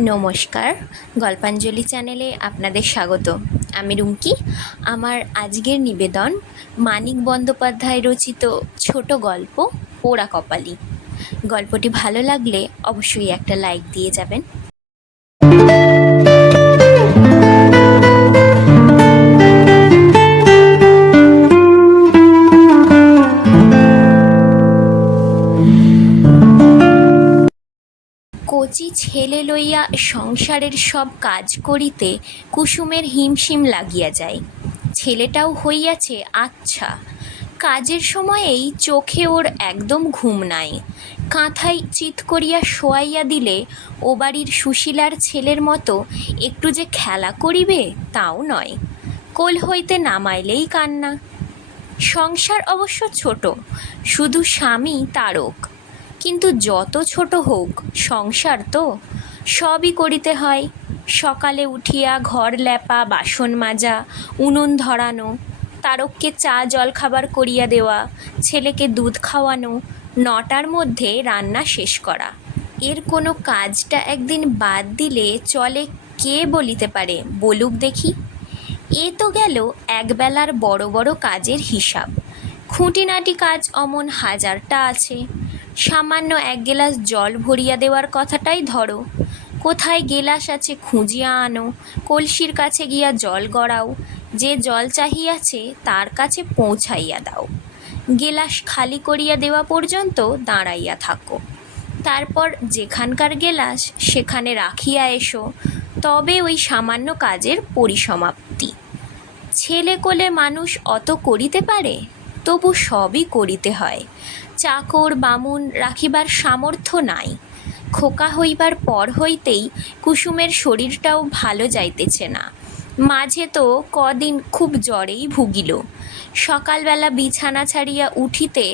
নমস্কার, গল্পাঞ্জলি চ্যানেলে আপনাদের স্বাগত। আমি রুমকি। আমার আজকের নিবেদন, মানিক বন্দ্যোপাধ্যায় রচিত ছোট গল্প পোড়া কপালি। গল্পটি ভালো লাগলে অবশ্যই একটা লাইক দিয়ে যাবেন। ছেলে লইয়া সংসারের সব কাজ করিতে কুসুমের হিমশিম লাগিয়া যায়। ছেলেটাও হইয়াছে আচ্ছা। কাজের সময়েই চোখে ওর একদম ঘুম নাই। কাঁথায় চিত করিয়া শোয়াইয়া দিলে ও বাড়ির সুশীলার ছেলের মতো একটু যে খেলা করিবে তাও নয়। কোল হইতে নামাইলেই কান্না। সংসার অবশ্য ছোট, শুধু স্বামী তারক। কিন্তু যত ছোট হোক, সংসার তো। সবই করিতে হয়। সকালে উঠিয়া ঘর ল্যাপা বাসন মাজা, উনুন ধরানো, তারককে চা, জলখাবার করিয়া দেওয়া, ছেলেকে দুধ খাওয়ানো, নটার মধ্যে রান্না শেষ করা। এর কোনো কাজটা একদিন বাদ দিলে চলে কে বলিতে পারে, বলুক দেখি। এ তো গেল একবেলার বড় বড় কাজের হিসাব। খুঁটিনাটি কাজ অমন হাজারটা আছে। সামান্য এক গেলাস জল ভরিয়া দেওয়ার কথাটাই ধরো। কোথায় গেলাস আছে খুঁজিয়া আনো, কলসির কাছে গিয়া জল গড়াও, যে জল চাহিয়াছে তার কাছে পৌঁছাইয়া দাও। গেলাস খালি করিয়া দেওয়া পর্যন্ত দাঁড়াইয়া থাকো। তারপর যেখানকার গেলাস, সেখানে রাখিয়া এসো, তবে ওই সামান্য কাজের পরিসমাপ্তি। ছেলে কোলে মানুষ অত করিতে পারে, তবু সবই করিতে হয়। চাকর বামুন রাখিবার সামর্থ্য নাই। খোকা হইবার পর হইতেই কুসুমের শরীরটাও ভালো যাইতেছে না। মাঝে তো কদিন খুব জ্বরেই ভুগিল। সকালবেলা বিছানা ছাড়িয়া উঠিতে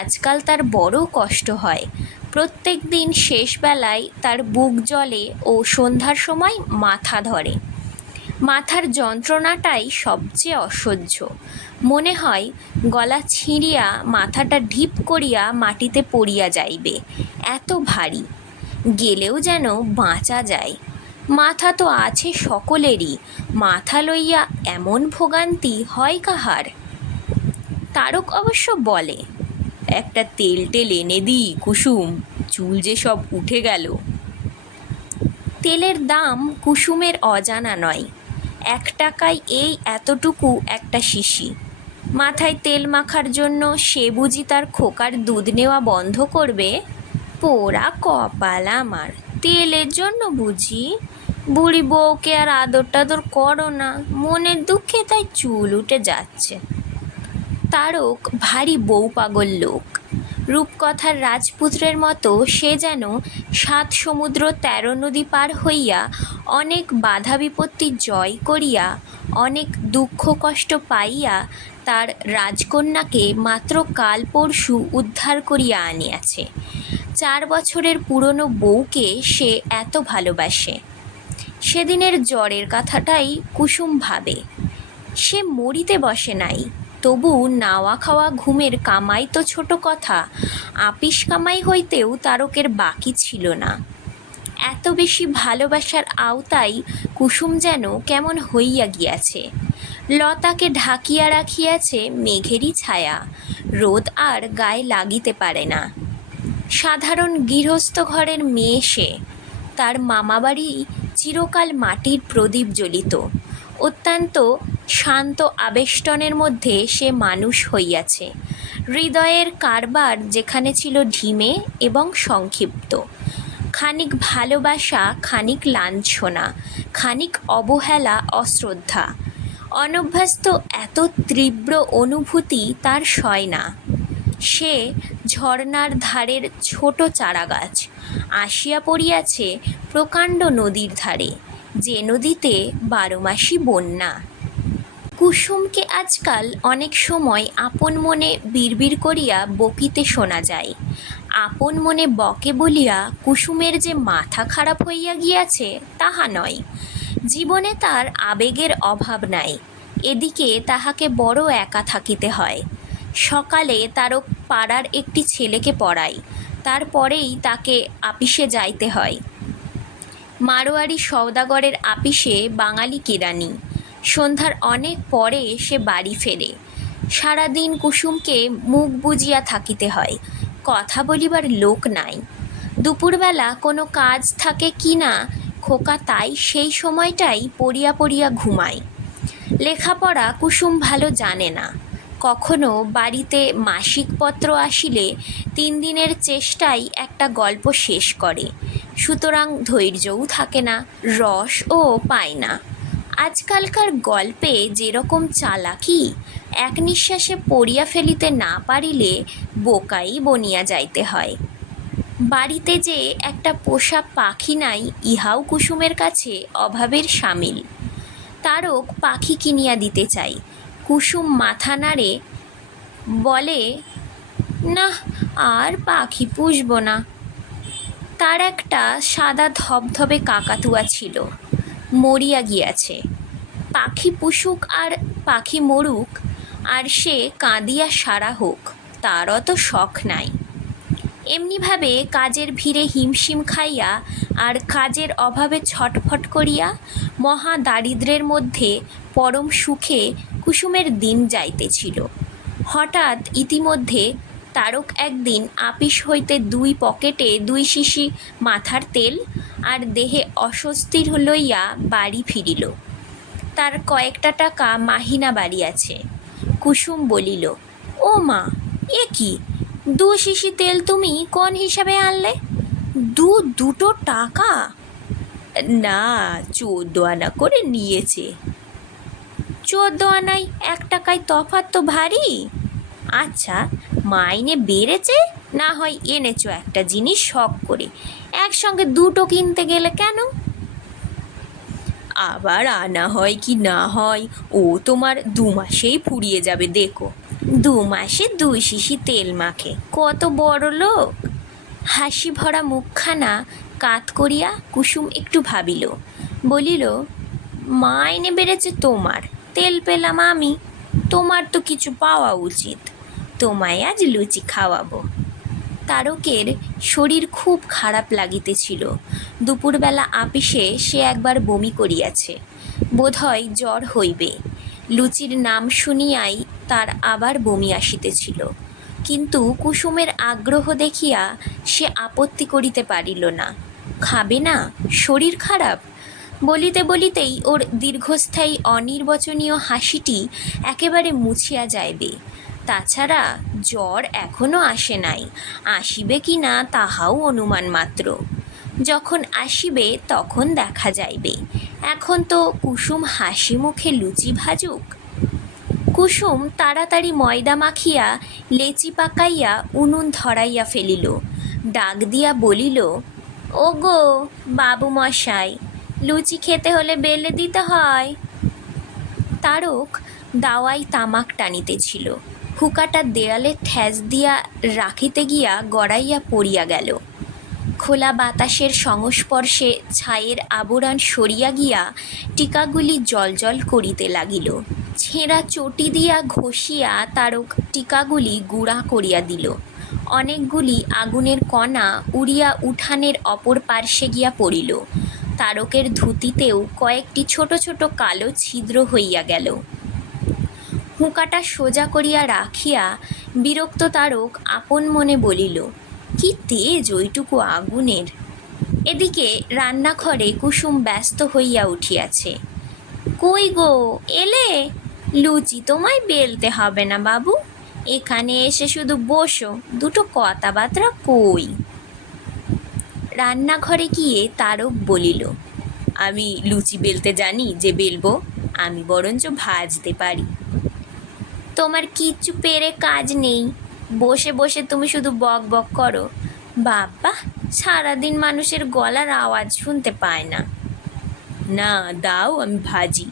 আজকাল তার বড় কষ্ট হয়। প্রত্যেক দিন শেষবেলায় তার বুক জলে ও সন্ধ্যার সময় মাথা ধরে। মাথার যন্ত্রণাটাই সবচেয়ে অসহ্য। মনে হয় গলা ছিঁড়িয়া, মাথাটা ঢিপ করিয়া মাটিতে পড়িয়া যাইবে। এত ভারী। গেলেও যেন বাঁচা যায়। মাথা তো আছে সকলেরই। মাথা লইয়া এমন ভোগান্তি হয় কাহার? তারক অবশ্য বলে, একটা তেল টেল এনে দিই, কুসুম। চুল যে সব উঠে গেল। তেলের দাম কুসুমের অজানা নয়। এক টাকায় এই এতটুকু একটা শিশি। মাথায় তেল মাখার জন্য সে বুঝি তার খোকার দুধ নেওয়া বন্ধ করবে? পোড়া কপাল আমার। তেলের জন্য বুঝি? বুড়ি বউকে আর আদর টাদর করো না। মনের দুঃখে তাই চুল উঠে যাচ্ছে। তারক ভারী বউ পাগল লোক। রূপকথার রাজপুত্রের মতো সে যেন সাত সমুদ্র তেরো নদী পার হইয়া অনেক বাধা বিপত্তি জয় করিয়া, অনেক দুঃখ কষ্ট পাইয়া তার রাজকন্যাকে মাত্র কাল পরশু উদ্ধার করিয়া আনিয়াছে। চার বছরের পুরনো বউকে সে এত ভালোবাসে। সেদিনের জ্বরের কথাটাই কুসুম ভাবে। সে মরিতে বসে নাই। তবু নাওয়া খাওয়া ঘুমের কামাই তো ছোট কথা। আপিস কামাই হইতেও তারকের বাকি ছিল না। এত বেশি ভালোবাসার আওতায় কুসুম যেন কেমন হইয়া গিয়াছে। লতাকে ঢাকিয়া রাখিয়াছে মেঘেরই ছায়া। রোদ আর গায়ে লাগিতে পারে না। সাধারণ গৃহস্থ ঘরের মেয়ে সে। তার মামাবাড়ি চিরকাল মাটির প্রদীপ জ্বলিত। অত্যন্ত শান্ত আবেষ্টনের মধ্যে সে মানুষ হইয়াছে। হৃদয়ের কারবার যেখানে ছিল ঢিমে এবং সংক্ষিপ্ত। খানিক ভালোবাসা, খানিক লাঞ্ছনা, খানিক অবহেলা, অশ্রদ্ধা। অনভ্যস্ত এত তীব্র অনুভূতি তার সয় না। সে ঝর্ণার ধারের ছোট চারাগাছ, আসিয়া পড়িয়াছে প্রকাণ্ড নদীর ধারে, যে নদীতে বারো মাসই বন্যা। কুসুমকে আজকাল অনেক সময় আপন মনে বিড়বিড় করিয়া বকিতে শোনা যায়। আপন মনে বকে বলিয়া কুসুমের যে মাথা খারাপ হইয়া গিয়াছে, তাহা নয়। জীবনে তার আবেগের অভাব নাই। এদিকে তাহাকে বড় একা থাকিতে হয়। সকালে তারক পাড়ার একটি ছেলেকে পড়ায়। তারপরেই তাকে আপিসে যাইতে হয়। মারোয়ারি সওদাগরের আপিসে বাঙালি কেরানি। সন্ধ্যার অনেক পরে সে বাড়ি ফেরে। সারাদিন কুসুমকে মুখ বুজিয়া থাকিতে হয়, কথা বলিবার লোক নাই। দুপুরবেলা কোনো কাজ থাকে কি না, খোকা তাই সেই সময়টাই পড়িয়া পড়িয়া ঘুমায়। লেখাপড়া কুসুম ভালো জানে না। কখনো বাড়িতে মাসিক পত্র আসিলে তিন দিনের চেষ্টায় একটা গল্প শেষ করে, সুতরাং ধৈর্যও থাকে না, রসও পায় না। আজকালকার গল্পে যেরকম চালাকি, এক নিঃশ্বাসে পড়িয়া ফেলিতে না পারিলে বোকাই বনিয়া যাইতে হয়। বাড়িতে যে একটা পোষা পাখি নাই, ইহাও কুসুমের কাছে অভাবের সামিল। তারক পাখি কিনিয়া দিতে চাই। কুসুম মাথা নাড়ে, বলে না আর পাখি পুষব না। তার একটা সাদা ধবধবে কাকাতুয়া ছিল। মরিয়া গিয়াছে। পাখি পুষুক আর পাখি মরুক, আর সে কাঁদিয়া সারা হোক, তার অত শখ নাই। এমনিভাবে কাজের ভিড়ে হিমশিম খাইয়া আর কাজের অভাবে ছটফট করিয়া মহা দারিদ্র্যের মধ্যে পরম সুখে কুসুমের দিন যাইতেছিল। হঠাৎ ইতিমধ্যে তারক একদিন আপিস হইতে দুই পকেটে দুই শিশি মাথার তেল আর দেহে অস্বস্তির লইয়া বাড়ি ফিরিল। তার কয়েকটা টাকা মাহিনা বাড়ি আছে। কুসুম বলিল, ও মা, এ কি? দু শিশি তেল তুমি কোন হিসাবে আনলে? দু দুটো টাকা? না, চোদ্দ আনা করে নিয়েছে। চোদ্দ আনায় এক টাকায় তফাৎ তো ভারী। আচ্ছা মাইনে বেড়েছে? না হয় এনেছো একটা জিনিস শখ করে। একসঙ্গে দুটো কিনতে গেলে কেন? আবার আনা হয় কি না হয়, ও তোমার দু মাসেই ফুরিয়ে যাবে, দেখো। দু মাসে দুই শিশি তেল মাখে, কত বড় লোক। হাসি ভরা মুখখানা কাত করিয়া কুসুম একটু ভাবিল, বলিল মাইনে বেড়েছে তোমার, তেল পেলাম আমি, তোমার তো কিছু পাওয়া উচিত। তোমায় আজ লুচি খাওয়াবো। তারকের শরীর খুব খারাপ লাগিতেছিল। দুপুরবেলা আপিসে সে একবার বমি করিয়াছে। বোধহয় জ্বর হইবে। লুচির নাম শুনিয়াই তার আবার বমি আসিতেছিল। কিন্তু কুসুমের আগ্রহ দেখিয়া সে আপত্তি করিতে পারিল না। খাবে না? শরীর খারাপ? বলিতে বলিতেই ওর দীর্ঘস্থায়ী অনির্বচনীয় হাসিটি একেবারে মুছিয়া যাইবে। তাছাড়া জ্বর এখনও আসে নাই। আসিবে কি না তাহাও অনুমান মাত্র। যখন আসিবে তখন দেখা যাইবে। এখন তো কুসুম হাসি মুখে লুচি ভাজুক। কুসুম তাড়াতাড়ি ময়দা মাখিয়া লেচি পাকাইয়া উনুন ধরাইয়া ফেলিল। ডাক দিয়া বলিল, ওগো বাবু মশাই লুচি খেতে হলে বেলে দিতে হয়। তারক দাওয়াই তামাক টানিতেছিল। হুকাটা দেয়ালে ঠ্যাস দিয়া রাখিতে গিয়া গড়াইয়া পড়িয়া গেল। খোলা বাতাসের সংস্পর্শে ছায়ের আবরণ সরিয়া গিয়া টিকাগুলি জলজল করিতে লাগিল। ছেঁড়া চটি দিয়া ঘষিয়া তারক টিকাগুলি গুঁড়া করিয়া দিল। অনেকগুলি আগুনের কণা উড়িয়া উঠানের অপর পার্শ্বে গিয়া পড়িল। তারকের ধুতিতেও কয়েকটি ছোট ছোট কালো ছিদ্র হইয়া গেল। হুঁকাটা সোজা করিয়া রাখিয়া বিরক্ত তারক আপন মনে বলিল, কি তেজ ওইটুকু আগুনের। এদিকে রান্নাঘরে কুসুম ব্যস্ত হইয়া উঠিয়াছে। কই গো, এলে? লুচি তোমায় বেলতে হবে না বাবু। এখানে এসে শুধু বসো, দুটো কথাবার্তা কই? রান্নাঘরে গিয়ে তারক বলিল, আমি লুচি বেলতে জানি যে বেলবো, আমি বরঞ্চ ভাজতে পারি। তোমার কিচ্ছু পেরে কাজ নেই। বসে বসে তুমি শুধু বক বক করো। বাবা, সারাদিন মানুষের গলার আওয়াজ শুনতে পায় না। না, দাও আমি ভাজি।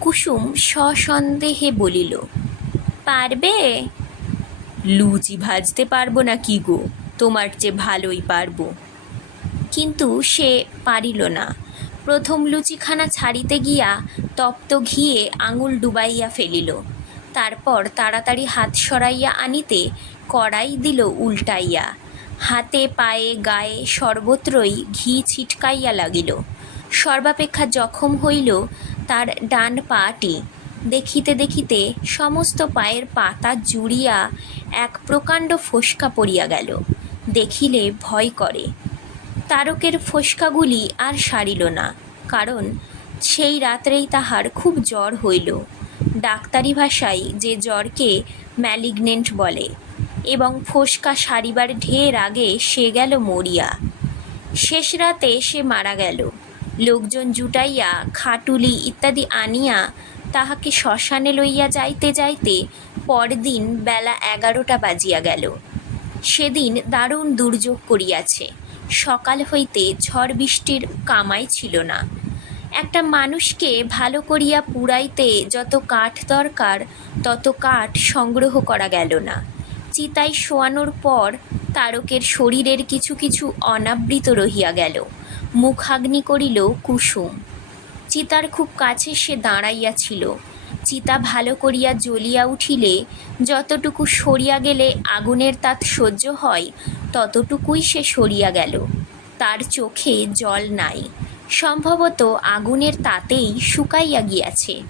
কুসুম সসন্দেহে বলিল, পারবে? লুচি ভাজতে পারব না কি গো? তোমার চেয়ে ভালোই পারব। কিন্তু সে পারিল না। প্রথম লুচিখানা ছাড়িতে গিয়া তপ্ত ঘিয়ে আঙুল ডুবাইয়া ফেলিল। তারপর তাড়াতাড়ি হাত সরাইয়া আনিতে কড়াই দিল উল্টাইয়া। হাতে, পায়ে, গায়ে সর্বত্রই ঘি ছিটকাইয়া লাগিল। সর্বাপেক্ষা জখম হইল তার ডান পাটি। দেখিতে দেখিতে সমস্ত পায়ের পাতা জুড়িয়া এক প্রকাণ্ড ফোসকা পড়িয়া গেল। দেখিলে ভয় করে। তারকের ফোসকাগুলি আর সারিল না, কারণ সেই রাত্রেই তাহার খুব জ্বর হইল। ডাক্তারি ভাষায় যে জ্বরকে ম্যালিগনেন্ট বলে এবং ফোসকা সারিবার ঢের আগে সে গেল মরিয়া। শেষ রাতে সে মারা গেল। লোকজন জুটাইয়া, খাটুলি ইত্যাদি আনিয়া তাহাকে শ্মশানে লইয়া যাইতে যাইতে পরদিন বেলা এগারোটা বাজিয়া গেল। সেদিন দারুণ দুর্যোগ করিয়াছে। সকাল হইতে ঝড় বৃষ্টির কামাই ছিল না। একটা মানুষকে ভালো করিয়া পুড়াইতে যত কাঠ দরকার, তত কাঠ সংগ্রহ করা গেল না। চিতায় শোয়ানোর পর তারকের শরীরের কিছু কিছু অনাবৃত রহিয়া গেল। মুখাগ্নি করিল কুসুম। চিতার খুব কাছে সে দাঁড়াইয়াছিল চিতা ভালো করিয়া জ্বলিয়া উঠিলে, যতটুকু সরিয়া গেলে আগুনের তাত সহ্য হয়, ততটুকুই সে সরিয়া গেল। তার চোখে জল নাই। সম্ভবত আগুনের তাতেই শুকাইয়া গিয়াছে।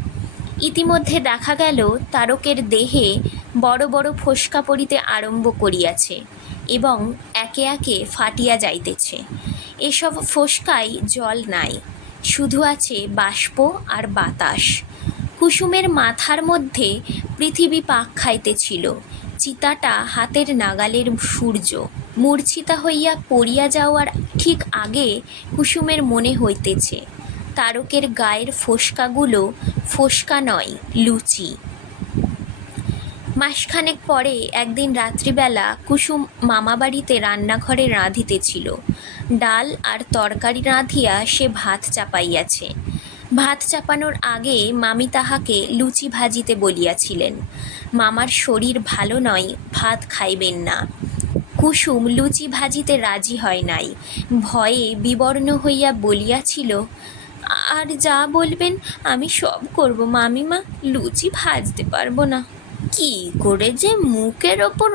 ইতিমধ্যে দেখা গেল, তারকের দেহে বড় বড় ফোসকা পড়িতে আরম্ভ করিয়াছে এবং একে একে ফাটিয়া যাইতেছে। এসব ফোসকায় জল নাই, শুধু আছে বাষ্প আর বাতাস। কুসুমের মাথার মধ্যে পৃথিবী পাক খাইতেছিল, চিতাটা হাতের নাগালের সূর্য। মূর্ছিতা হইয়া পড়িয়া যাওয়ার ঠিক আগে কুসুমের মনে হইতেছে, তারকের গায়ের ফোসকাগুলো ফোসকা নয়, লুচি। মাসখানেক পরে একদিন রাত্রিবেলা কুসুম মামাবাড়িতে রান্নাঘরে রাঁধিতেছিল। ডাল আর তরকারি রাঁধিয়া সে ভাত চাপাইয়াছে। ভাত চাপানোর আগে মামি তাহাকে লুচি ভাজিতে বলিয়াছিলেন, মামার শরীর ভালো নয়, ভাত খাইবেন না। কুসুম লুচি ভাজিতে রাজি হয় নাই। ভয়ে বিবর্ণ হইয়া বলিয়াছিল, আর যা বলবেন, আমি সব করব মামিমা, লুচি ভাজতে পারব না। কি করে যে মুখের ওপর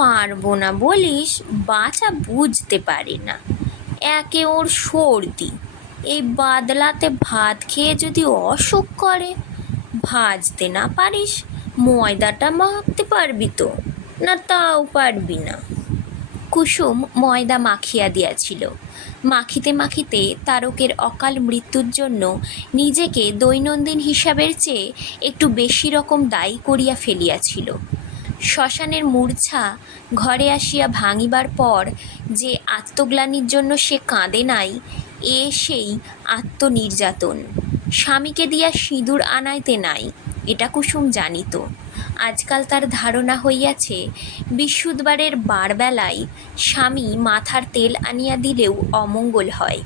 পারব না বলিস, বাছা বুঝতে পারে না। একে ওর সর্দি, এই বাদলাতে ভাত খেয়ে যদি অসুখ করে, ভাজতে না পারিস, ময়দাটা মাখতে পারবি তো, না তাও পারবি না। কুসুম ময়দা মাখিয়া দিয়াছিল। মাখিতে মাখিতে তারকের অকাল মৃত্যুর জন্য নিজেকে দৈনন্দিন হিসাবের চেয়ে একটু বেশি রকম দায়ী করিয়া ফেলিয়াছিল। শ্মশানের মূর্ছা ঘরে আসিয়া ভাঙিবার পর যে আত্মগ্লানির জন্য সে কাঁদে নাই, এ সেই আত্মনির্যাতন। স্বামীকে দিয়া সিঁদুর আনাইতে নাই এটা কুসুম জানিত। আজকাল তার ধারণা হইয়াছে বিশুদ্ধবারের বারবেলায় স্বামী মাথার তেল আনিয়া দিলেও অমঙ্গল হয়।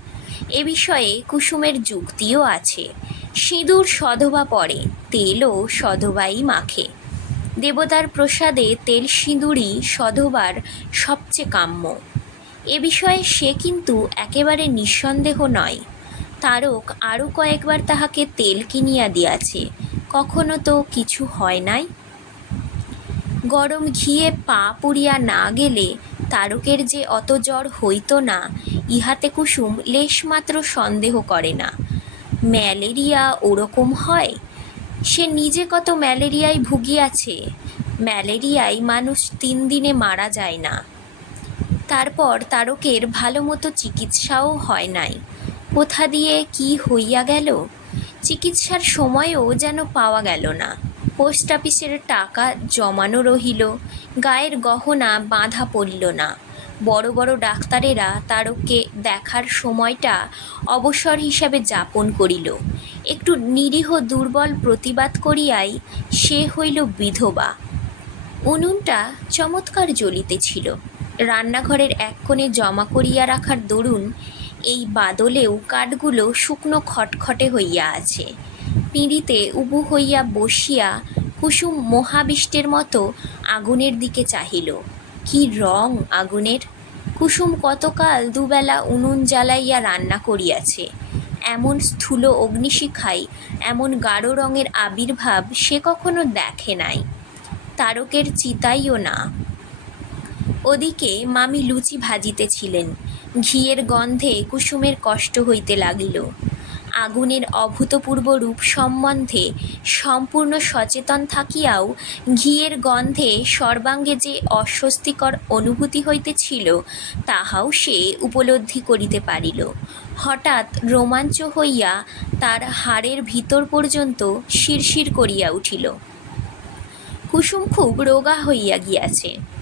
এ বিষয়ে কুসুমের যুক্তিও আছে। সিঁদুর সধবা পড়ে তেলও সধবাই মাখে। দেবতার প্রসাদে তেল সিঁদুরই সধবার সবচেয়ে কাম্য। এ বিষয়ে সে কিন্তু একেবারে নিঃসন্দেহ নয়। তারক আরও কয়েকবার তাহাকে তেল কিনিয়া দিয়াছে। কখনো তো কিছু হয় নাই। গরম ঘিয়ে পা পুড়িয়া না গেলে তারকের যে অত জ্বর হইত না, ইহাতে কুসুম লেশমাত্র সন্দেহ করে না। ম্যালেরিয়া ওরকম হয়? সে নিজে কত ম্যালেরিয়ায় ভুগিয়াছে? ম্যালেরিয়ায় মানুষ তিন দিনে মারা যায় না। তারপর তারকের ভালো মতো চিকিৎসাও হয় নাই। কোথা দিয়ে কি হইয়া গেল? চিকিৎসার সময়ও যেন পাওয়া গেল না। পোস্ট অফিসের টাকা জমানো রহিল, গায়ের গহনা বাঁধা পড়িল না। বড় বড় ডাক্তারেরা তারককে দেখার সময়টা অবসর হিসাবে যাপন করিল। একটু নিরীহ দুর্বল প্রতিবাদ করিয়াই সে হইল বিধবা। উনুনটা চমৎকার জ্বলিতেছিল। রান্নাঘরের এক কোণে জমা করিয়া রাখার দরুন এই বাদলেও কাঠগুলো শুকনো খটখটে হইয়া আছে। পিঁড়িতে উবু হইয়া বসিয়া কুসুম মহাবিষ্টের মতো আগুনের দিকে চাহিল। কি রং আগুনের? কুসুম কতকাল দুবেলা উনুন জ্বালাইয়া রান্না করিয়াছে। এমন স্থূল অগ্নিশিখায়, এমন গাঢ় রঙের আবির্ভাব সে কখনো দেখে নাই। তারকের চিতাইও না। ওদিকে মামি লুচি ভাজিতেছিলেন। ঘিয়ের গন্ধে কুসুমের কষ্ট হইতে লাগিল। আগুনের অভূতপূর্ব রূপ সম্বন্ধে সম্পূর্ণ সচেতন থাকিয়াও ঘিয়ের গন্ধে সর্বাঙ্গে যে অস্বস্তিকর অনুভূতি হইতেছিল, তাহাও সে উপলব্ধি করিতে পারিল। হঠাৎ রোমাঞ্চ হইয়া তার হাড়ের ভিতর পর্যন্ত শিরশির করিয়া উঠিল। কুসুম খুব রোগা হইয়া গিয়াছে।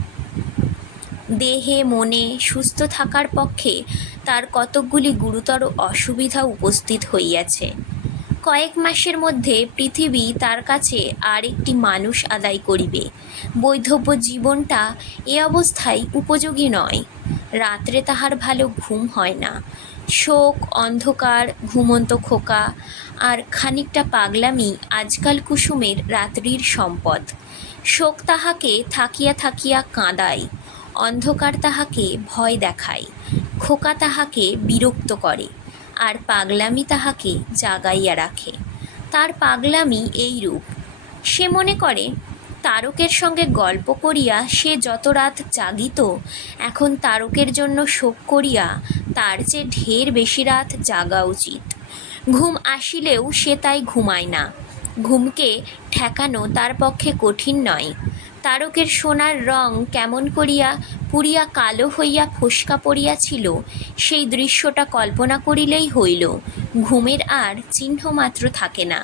দেহে, মনে, সুস্থ থাকার পক্ষে তার কতকগুলি গুরুতর অসুবিধা উপস্থিত হইয়াছে। কয়েক মাসের মধ্যে পৃথিবী তার কাছে আর একটি মানুষ আদায় করিবে। বৈধব্য জীবনটা এ অবস্থায় উপযোগী নয়। রাত্রে তাহার ভালো ঘুম হয় না। শোক, অন্ধকার, ঘুমন্ত খোকা আর খানিকটা পাগলামি আজকাল কুসুমের রাত্রির সম্পদ। শোক তাহাকে থাকিয়া থাকিয়া কাঁদায়। অন্ধকার তাহাকে ভয় দেখায়, খোকা তাহাকে বিরক্ত করে, আর পাগলামি তাহাকে জাগাইয়া রাখে। তার পাগলামি এই রূপ, সে মনে করে, তারকের সঙ্গে গল্প করিয়া সে যত রাত জাগিত, এখন তারকের জন্য শোক করিয়া তার চেয়ে ঢের বেশি রাত জাগা উচিত। ঘুম আসিলেও সে তাই ঘুমায় না। ঘুমকে ঠেকানো তার পক্ষে কঠিন নয়। তারকের সোনার রং কেমন করিয়া পুরিয়া কালো হইয়া ফোসকা পড়িয়াছিল, সেই দৃশ্যটা কল্পনা করিলেই হইল, ঘুমের আর চিহ্ন মাত্র থাকে না।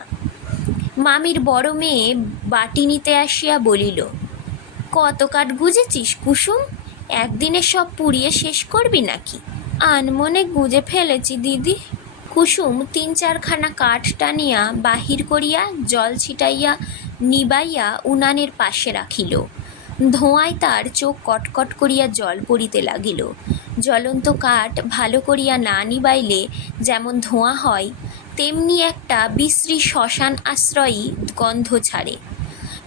মামির বড় মেয়ে বাটি নিতে আসিয়া বলিল, কত কাঠ গুজেছিস কুসুম? একদিনে সব পুড়িয়ে শেষ করবি নাকি? আনমনে গুজে ফেলেছি দিদি। কুসুম তিন চারখানা কাঠ টানিয়া বাহির করিয়া জল ছিটাইয়া নিবাইয়া উনানের পাশে রাখিল। ধোঁয়ায় তার চোখ কটকট করিয়া জল পড়িতে লাগিল। জ্বলন্ত কাঠ ভালো করিয়া না নিবাইলে যেমন ধোঁয়া হয়, তেমনি একটা বিশ্রী শ্মশান আশ্রয়ী গন্ধ ছাড়ে।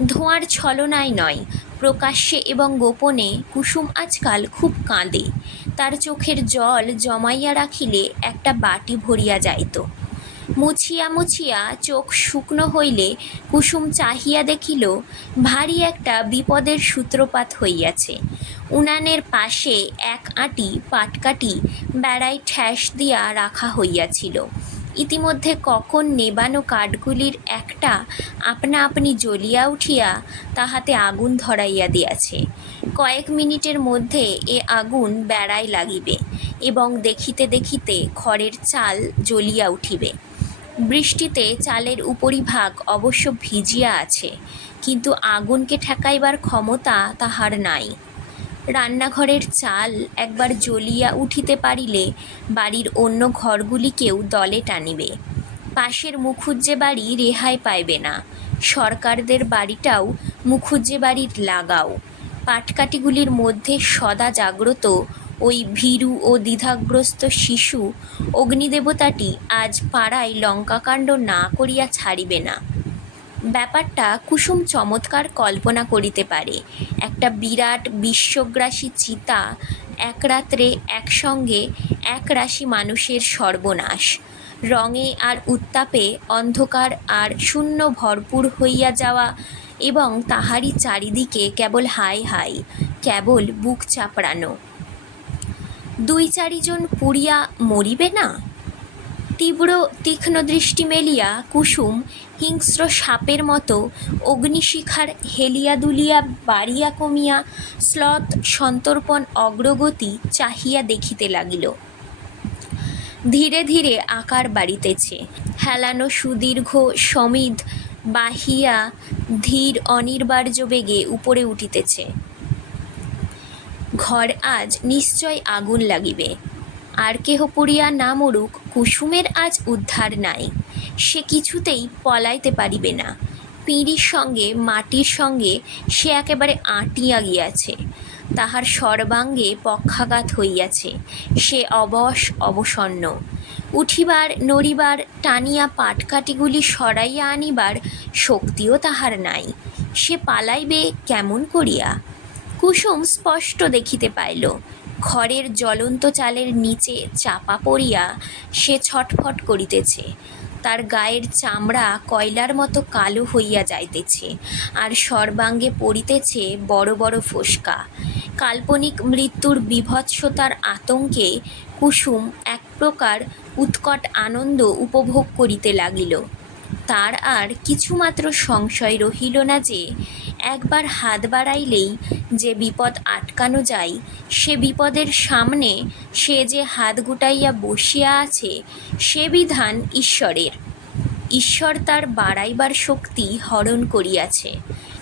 ধোঁয়ার ছলনায় নয়, প্রকাশ্যে এবং গোপনে কুসুম আজকাল খুব কাঁদে। তার চোখের জল জমাইয়া রাখিলে একটা বাটি ভরিয়া যাইত। মুছিয়া মুছিয়া চোখ শুকনো হইলে কুসুম চাহিয়া দেখিল, ভারী একটা বিপদের সূত্রপাত হইয়াছে। উনানের পাশে এক আঁটি পাটকাটি বেড়ায় ঠ্যাস দিয়া রাখা হইয়াছিল। ইতিমধ্যে কখন নেবানো কাঠগুলির একটা আপনা আপনি জ্বলিয়া উঠিয়া তাহাতে আগুন ধরাইয়া দিয়াছে। কয়েক মিনিটের মধ্যে এ আগুন বেড়ায় লাগিবে এবং দেখিতে দেখিতে খড়ের চাল জ্বলিয়া উঠিবে। বৃষ্টিতে চালের উপরিভাগ অবশ্য ভিজিয়া আছে, কিন্তু আগুনকে ঠেকাইবার ক্ষমতা তাহার নাই। রান্নাঘরের চাল একবার জ্বলিয়া উঠিতে পারিলে বাড়ির অন্য ঘরগুলিকেও দলে টানিবে। পাশের মুখুজ্জে বাড়ি রেহাই পাইবে না। সরকারদের বাড়িটাও মুখুজ্জে বাড়ির লাগাও। পাটকাঠিগুলির মধ্যে সদা জাগ্রত ওই ভীরু ও দ্বিধাগ্রস্ত শিশু অগ্নিদেবতাটি আজ পাড়ায় লঙ্কাকাণ্ড না করিয়া ছাড়িবে না। ব্যাপারটা কুসুম চমৎকার কল্পনা করিতে পারে। একটা বিরাট বিশ্বগ্রাসী চিতা এক রাত্রে একসঙ্গে এক রাশি মানুষের সর্বনাশ। রঙে আর উত্তাপে অন্ধকার আর শূন্য ভরপুর হইয়া যাওয়া এবং তাহারই চারিদিকে কেবল হাই হাই কেবল বুক চাপড়ানো। দুই চারিজন পুড়িয়া মরিবে না? তীব্র তীক্ষ্ণ দৃষ্টি মেলিয়া কুসুম হিংস্র সাপের মতো অগ্নিশিখার হেলিয়া দুলিয়া বাড়িয়া কমিয়া শ্লথ সন্তর্পণ অগ্রগতি চাহিয়া দেখিতে লাগিল। ধীরে ধীরে আকার বাড়িতেছে। হেলানো সুদীর্ঘ সমিধ বাহিয়া ধীর অনির্বার্য বেগে উপরে উঠিতেছে। ঘর আজ নিশ্চয় আগুন লাগিবে। আর কেহ পড়িয়া না মরুক, কুসুমের আজ উদ্ধার নাই। সে কিছুতেই পলাইতে পারিবে না। পিঁড়ির সঙ্গে, মাটির সঙ্গে সে একেবারে আঁটিয়া গিয়াছে। তাহার সর্বাঙ্গে পক্ষাঘাত হইয়াছে। সে অবশ অবসন্ন। উঠিবার, নড়িবার, টানিয়া পাটকাঠিগুলি সরাইয়া আনিবার শক্তিও তাহার নাই। সে পালাইবে কেমন করিয়া? কুসুম স্পষ্ট দেখিতে পাইল, খড়ের জ্বলন্ত চালের নিচে চাপা পড়িয়া সে ছটফট করিতেছে। তার গায়ের চামড়া কয়লার মতো কালো হইয়া যাইতেছে আর সর্বাঙ্গে পড়িতেছে বড় বড় ফোসকা। কাল্পনিক মৃত্যুর বিভৎসতার আতঙ্কে কুসুম এক প্রকার উৎকট আনন্দ উপভোগ করিতে লাগিল। তার আর কিছুমাত্র সংশয় রহিল না যে একবার হাত বাড়াইলেই যে বিপদ আটকানো যায়, সে বিপদের সামনে সে যে হাত গুটাইয়া বসিয়া আছে, সে বিধান ঈশ্বরের। ঈশ্বর তার বাড়াইবার শক্তি হরণ করিয়াছে।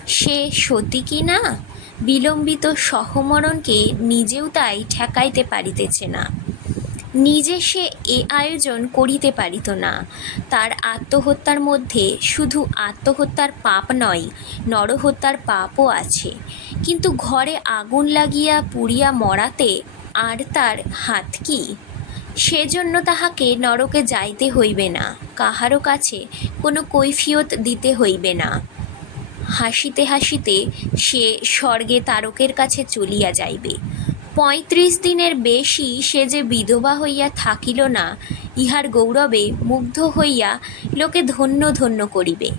সে সতী কি না? বিলম্বিত সহমরণকে নিজেও তাই ঠেকাইতে পারিতেছে না। নিজে সে এ আয়োজন করিতে পারিত না। তার আত্মহত্যার মধ্যে শুধু আত্মহত্যার পাপ নয়, নরহত্যার পাপও আছে। কিন্তু ঘরে আগুন লাগিয়া পুড়িয়া মরাতে আর তার হাত কি? সেজন্য তাহাকে নরকে যাইতে হইবে না, কাহারও কাছে কোনো কৈফিয়ত দিতে হইবে না। হাসিতে হাসিতে সে স্বর্গে তারকের কাছে চলিয়া যাইবে। পঁয়ত্রিশ দিনের বেশি সে যে বিধবা হইয়া থাকিল না, ইহার গৌরবে মুগ্ধ হইয়া লোকে ধন্য ধন্য করিবে।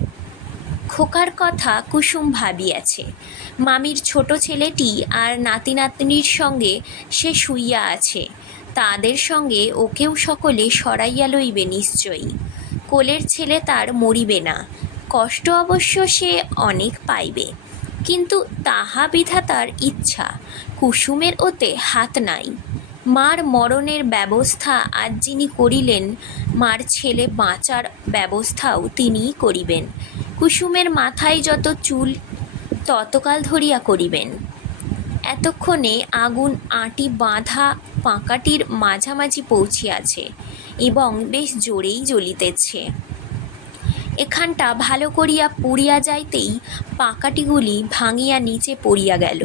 খোকার কথা কুসুম ভাবিয়াছে। মামির ছোট ছেলেটি আর নাতি নাতনির সঙ্গে সে শুইয়া আছে। তাদের সঙ্গে ওকেও সকলে সরাইয়া লইবে নিশ্চয়ই। কোলের ছেলে তার মরিবে না। কষ্ট অবশ্য সে অনেক পাইবে। কিন্তু তাহা বিধাতার ইচ্ছা। কুসুমের ওতে হাত নাই। মার মরণের ব্যবস্থা আজ যিনি করিলেন, মার ছেলে বাঁচার ব্যবস্থাও তিনিই করিবেন। কুসুমের মাথায় যত চুল, ততকাল ধরিয়া করিবেন। এতক্ষণে আগুন আটি বাঁধা পাঁকাটির মাঝামাঝি পৌঁছিয়াছে এবং বেশ জোরেই জ্বলিতেছে। এখানটা ভালো করিয়া পুড়িয়া যাইতেই পাকাটিগুলি ভাঙিয়া নিচে পড়িয়া গেল।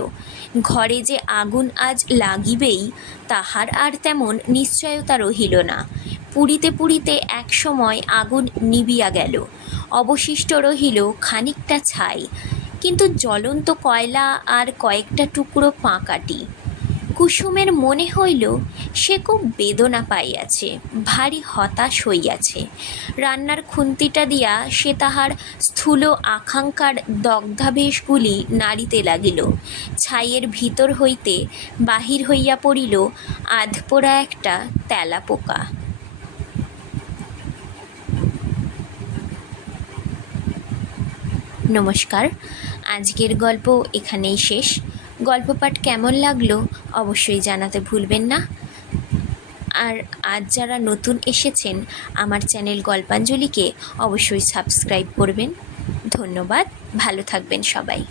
ঘরে যে আগুন আজ লাগিবেই, তাহার আর তেমন নিশ্চয়তা রহিল না। পুরিতে পুরিতে এক সময় আগুন নিবিয়া গেল। অবশিষ্ট রহিল খানিকটা ছাই, কিন্তু জ্বলন্ত কয়লা আর কয়েকটা টুকরো পাঁকাটি। কুসুমের মনে হইল সে খুব বেদনা পাইয়াছে, ভারী হতাশ হইয়াছে। রান্নার খুন্তিটা দিয়া সে তাহার স্থূল আকাঙ্ক্ষার দগ্ধাবেশগুলি নাড়িতে লাগিল। ছাইয়ের ভিতর হইতে বাহির হইয়া পড়িল আধপোড়া একটা তেলা পোকা। নমস্কার, আজকের গল্প এখানেই শেষ। গল্প পাঠ কেমন লাগল অবশ্যই জানাতে ভুলবেন না। আর আজ যারা নতুন এসেছেন, আমার চ্যানেল গল্পাঞ্জলিকে অবশ্যই সাবস্ক্রাইব করবেন। ধন্যবাদ, ভালো থাকবেন সবাই।